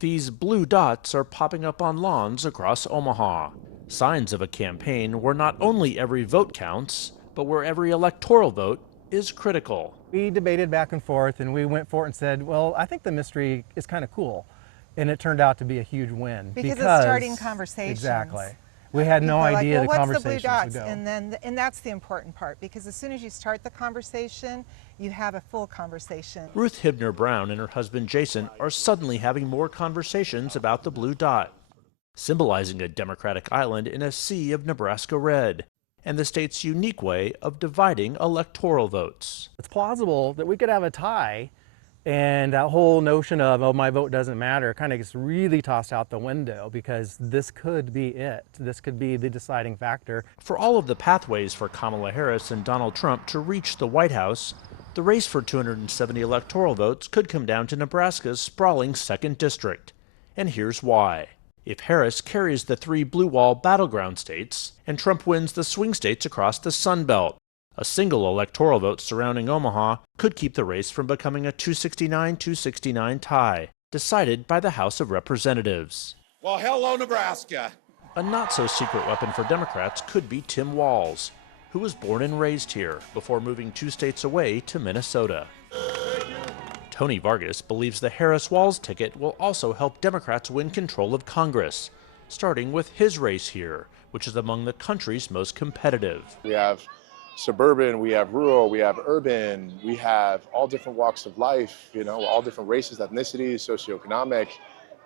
These blue dots are popping up on lawns across Omaha. Signs of a campaign where not only every vote counts, but where every electoral vote is critical. We debated back and forth, and we went for it and said, well, I think the mystery is kind of cool. And it turned out to be a huge win. Because it's starting conversations. Exactly. We had no idea the conversations would go. And that's the important part, because as soon as you start the conversation, you have a full conversation. Ruth Hibner Brown and her husband Jason are suddenly having more conversations about the blue dot, symbolizing a Democratic island in a sea of Nebraska red, and the state's unique way of dividing electoral votes. It's plausible that we could have a tie, and that whole notion of, oh, my vote doesn't matter, kind of gets really tossed out the window, because this could be it. This could be the deciding factor. For all of the pathways for Kamala Harris and Donald Trump to reach the White House, the race for 270 electoral votes could come down to Nebraska's sprawling 2nd District. And here's why. If Harris carries the 3 blue wall battleground states, and Trump wins the swing states across the Sun Belt, a single electoral vote surrounding Omaha could keep the race from becoming a 269-269 tie, decided by the House of Representatives. Well, hello, Nebraska. A not-so-secret weapon for Democrats could be Tim Walz, who was born and raised here before moving 2 states away to Minnesota. Tony Vargas believes the Harris-Walz ticket will also help Democrats win control of Congress, starting with his race here, which is among the country's most competitive. We have suburban, we have rural, we have urban, we have all different walks of life, all different races, ethnicities, socioeconomic,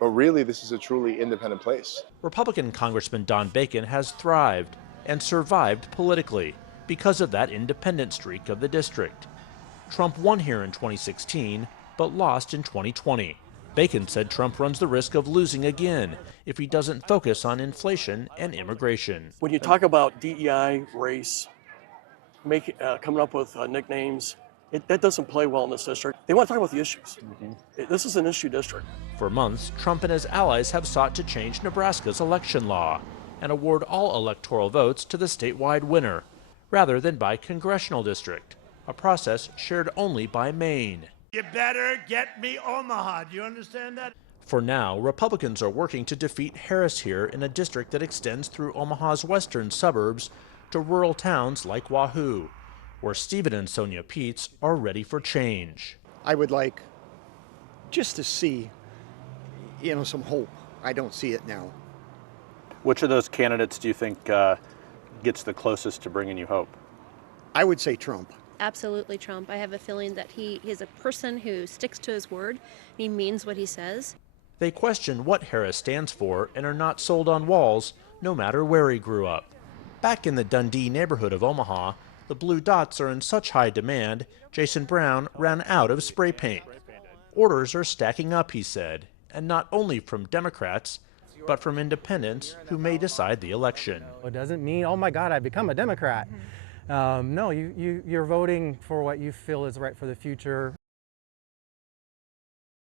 but really this is a truly independent place. Republican Congressman Don Bacon has thrived and survived politically because of that independent streak of the district. Trump won here in 2016, but lost in 2020. Bacon said Trump runs the risk of losing again if he doesn't focus on inflation and immigration. When you talk about DEI, race, coming up with nicknames, that doesn't play well in this district. They want to talk about the issues. This is an issue district. For months, Trump and his allies have sought to change Nebraska's election law and award all electoral votes to the statewide winner, rather than by congressional district, a process shared only by Maine. You better get me Omaha. Do you understand that? For now, Republicans are working to defeat Harris here in a district that extends through Omaha's western suburbs to rural towns like Wahoo, where Stephen and Sonia Peets are ready for change. I would like just to see, some hope. I don't see it now. Which of those candidates do you think gets the closest to bringing you hope? I would say Trump. Absolutely Trump. I have a feeling that he is a person who sticks to his word. He means what he says. They question what Harris stands for and are not sold on Walz, no matter where he grew up. Back in the Dundee neighborhood of Omaha, the blue dots are in such high demand, Jason Brown ran out of spray paint. Orders are stacking up, he said, and not only from Democrats, but from independents who may decide the election. It doesn't mean, oh my God, I become a Democrat. No, you're voting for what you feel is right for the future